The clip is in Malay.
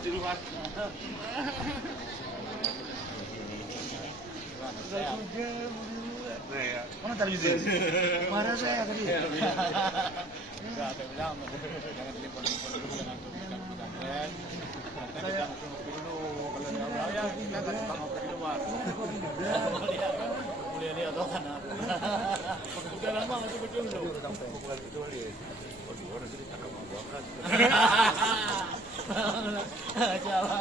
di luar. Mana tadi sih? Marah saya tadi. Enggak, saya bilang jangan telepon-telepon dulu, jangan tuliskan pesantren. Saya dulu kalau saya kita kan suka ngobrol di luar. Boleh lihat tuh kan. Udah lama masih betul loh. Sampai itu lihat. Orang jadi cakap apa kan. Jawa.